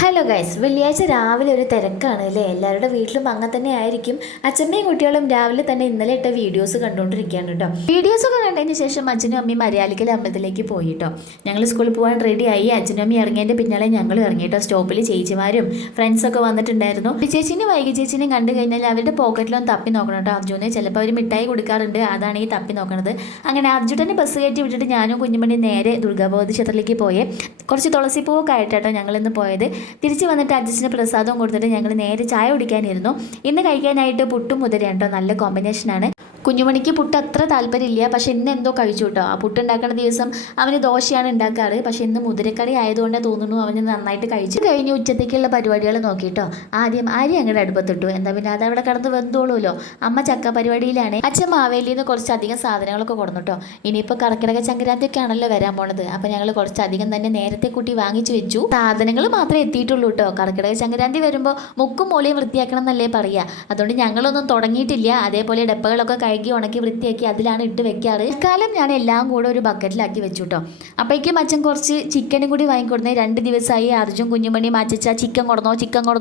Hello guys, വെള്ളിയാഴ്ച രാവിലെ ഒരു തിരക്കാണ് അല്ലേ? എല്ലാവരുടെ വീട്ടിലും അങ്ങനെ തന്നെ ആയിരിക്കും. അച്ഛമ്മയും കുട്ടികളും രാവിലെ തന്നെ ഇന്നലെ ഇട്ട വീഡിയോസ് കണ്ടുകൊണ്ടിരിക്കുകയാണ് കേട്ടോ. വീഡിയോസൊക്കെ കണ്ടതിന് ശേഷം അച്ഛനും അമ്മയും മര്യാദയ്ക്കൽ അമ്പലത്തിലേക്ക് പോയി കേട്ടോ. ഞങ്ങൾ സ്കൂളിൽ പോകാൻ റെഡിയായി. അച്ഛനും അമ്മയും ഇറങ്ങിയതിൻ്റെ പിന്നാലെ ഞങ്ങൾ ഇറങ്ങി കേട്ടോ. സ്റ്റോപ്പിൽ ചേച്ചിമാരും ഫ്രണ്ട്സൊക്കെ വന്നിട്ടുണ്ടായിരുന്നു. ചേച്ചീനെയും വൈകി ചേച്ചീനെയും കണ്ടു കഴിഞ്ഞാൽ അവരുടെ പോക്കറ്റിലൊന്ന് തപ്പി നോക്കണം കേട്ടോ. അർജുനെ ചിലപ്പോൾ അവർ മിഠായി കൊടുക്കാറുണ്ട്, അതാണ് ഈ തപ്പി നോക്കണത്. അങ്ങനെ അർജുനെ ബസ് കയറ്റി വിട്ടിട്ട് ഞാനും കുഞ്ഞുമണി നേരെ ദുർഗാഭഗവതി ക്ഷേത്രത്തിലേക്ക് പോയേ. കുറച്ച് തുളസിപ്പൂവൊക്കെ ആയിട്ടാട്ടോ ഞങ്ങളിന്ന് പോയത്. തിരിച്ച് വന്നിട്ട് അച്ഛന് പ്രസാദവും കൊടുത്തിട്ട് ഞങ്ങൾ നേരെ ചായ കുടിക്കാനിരുന്നു. ഇന്ന് കഴിക്കാനായിട്ട് പുട്ടും മുതിരയാണ് കേട്ടോ. നല്ല കോമ്പിനേഷനാണ്. കുഞ്ഞുമണിക്ക് പുട്ട് അത്ര താല്പര്യമില്ല, പക്ഷെ ഇന്ന് എന്തോ കഴിച്ചു കേട്ടോ. ആ പുട്ട് ഉണ്ടാക്കുന്ന ദിവസം അവന് ദോശയാണ് ഉണ്ടാക്കാറ്, പക്ഷെ ഇന്ന് മുതിരക്കറി ആയതുകൊണ്ട് തോന്നുന്നു അവന് നന്നായിട്ട് കഴിച്ചു. കഴിഞ്ഞ് ഉച്ചത്തേക്കുള്ള പരിപാടികൾ നോക്കിയിട്ടോ. ആദ്യം അരി അങ്ങോട്ട് അടുപ്പത്തിട്ടു. എന്താ പിന്നെ അത് അവിടെ കടന്ന് വെന്തോളൂല്ലോ. അമ്മ ചക്ക പരിപാടിയിലാണ്. അച്ഛൻ മാവേലിയിൽ നിന്ന് കുറച്ചധികം സാധനങ്ങളൊക്കെ കൊടുന്നു കേട്ടോ. ഇനിയിപ്പോൾ കർക്കിടക സംക്രാന്തിയൊക്കെ ആണല്ലോ വരാൻ പോണത്. അപ്പം ഞങ്ങൾ കുറച്ചധികം തന്നെ നേരത്തെ കൂട്ടി വാങ്ങിച്ചു വെച്ചു. സാധനങ്ങൾ മാത്രമേ എത്തിയിട്ടുള്ളൂ കേട്ടോ. കർക്കിടക സംക്രാന്തി വരുമ്പോൾ മുക്കും മൂലയും വൃത്തിയാക്കണം എന്നല്ലേ പറയുക. അതുകൊണ്ട് ഞങ്ങളൊന്നും തുടങ്ങിയിട്ടില്ല. അതേപോലെ ഡപ്പകളൊക്കെ കഴുകി ഉണക്കി വൃത്തിയാക്കി അതിലാണ് ഇട്ട് വെക്കാറ്. കാലം ഞാൻ എല്ലാം കൂടെ ഒരു ബക്കറ്റിലാക്കി വെച്ചു കേട്ടോ. അപ്പോഴേക്കും അച്ഛൻ കുറച്ച് ചിക്കനും കൂടി വാങ്ങിക്കൊടുന്നേ. 2 ദിവസമായി അർജുൻ കുഞ്ഞുമണി മാറ്റിച്ച ചിക്കൻ കൊടുന്നോ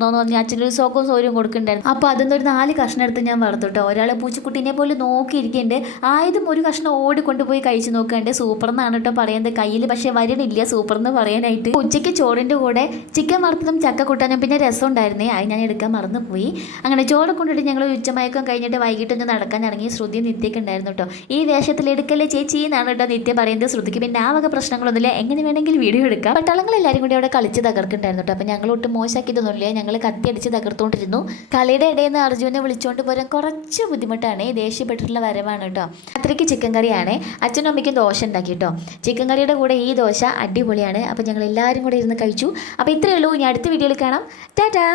എന്ന് പറഞ്ഞ് അച്ഛനൊരു സോക്കും സൗകര്യം കൊടുക്കുന്നുണ്ടായിരുന്നു. അപ്പോൾ അതൊന്നും ഒരു 4 കഷ്ണം എടുത്ത് ഞാൻ വറുത്തു കേട്ടോ. ഒരാൾ പൂച്ചക്കുട്ടീനെ പോലെ നോക്കിയിരിക്കുന്നുണ്ട്. ആയതും ഒരു കഷ്ണം ഓടിക്കൊണ്ടുപോയി കഴിച്ച് നോക്കുന്നുണ്ട്. സൂപ്പർ എന്നാണ് കേട്ടോ പറയുന്നത്. കയ്യിൽ പക്ഷേ വരണില്ല സൂപ്പർ എന്ന് പറയാനായിട്ട്. ഉച്ചയ്ക്ക് ചോറിൻ്റെ കൂടെ ചിക്കൻ വറുത്തതും ചക്ക കൂട്ടാനും പിന്നെ രസം ഉണ്ടായിരുന്നേ. അത് ഞാൻ എടുക്കാൻ മറന്നു പോയി. അങ്ങനെ ചോറ് കൊണ്ടിട്ട് ഞങ്ങൾ ഉച്ചമയക്കം കഴിഞ്ഞിട്ട് വൈകിട്ടൊന്ന് നടക്കാൻ ഇറങ്ങി. ശ്രുതി നിത്യക്ക് ഉണ്ടായിരുന്നു കേട്ടോ. ഈ വേഷത്തിൽ എടുക്കല്ലേ ചേച്ചി എന്നാണ് കേട്ടോ നിത്യ പറയുന്നത്. ശ്രുതിക്ക് പിന്നെ ആ വക പ്രശ്നങ്ങളൊന്നുമില്ല, എങ്ങനെ വേണമെങ്കിലും വീഡിയോ എടുക്കാം. പട്ടാളങ്ങൾ എല്ലാവരും കൂടി അവിടെ കളിച്ച് തകർക്കുന്നുണ്ടായിരുന്നു കേട്ടോ. അപ്പം ഞങ്ങൾ ഒട്ടും മോശമാക്കിയിട്ടൊന്നുമില്ല. ഞങ്ങൾ കത്തിയടിച്ച് തകർത്തുകൊണ്ടിരുന്നു. കളിയുടെ ഇടയിൽ നിന്ന് അർജുനെ വിളിച്ചുകൊണ്ട് പോരാൻ കുറച്ച് ബുദ്ധിമുട്ടാണ്. ദേഷ്യപ്പെട്ടിട്ടുള്ള വരവാണ് കേട്ടോ. അത്രയ്ക്ക് ചിക്കൻ കറിയാണ്. അച്ഛനും അമ്മയ്ക്കും ദോശ ഉണ്ടാക്കി കേട്ടോ. ചിക്കൻ കറിയുടെ കൂടെ ഈ ദോശ അടിപൊളിയാണ്. അപ്പം ഞങ്ങൾ എല്ലാവരും കൂടെ ഇരുന്ന് കഴിച്ചു. അപ്പോൾ ഇത്രയേ ഉള്ളൂ. ഇനി അടുത്ത വീഡിയോയിൽ കാണാം. ടാറ്റാ.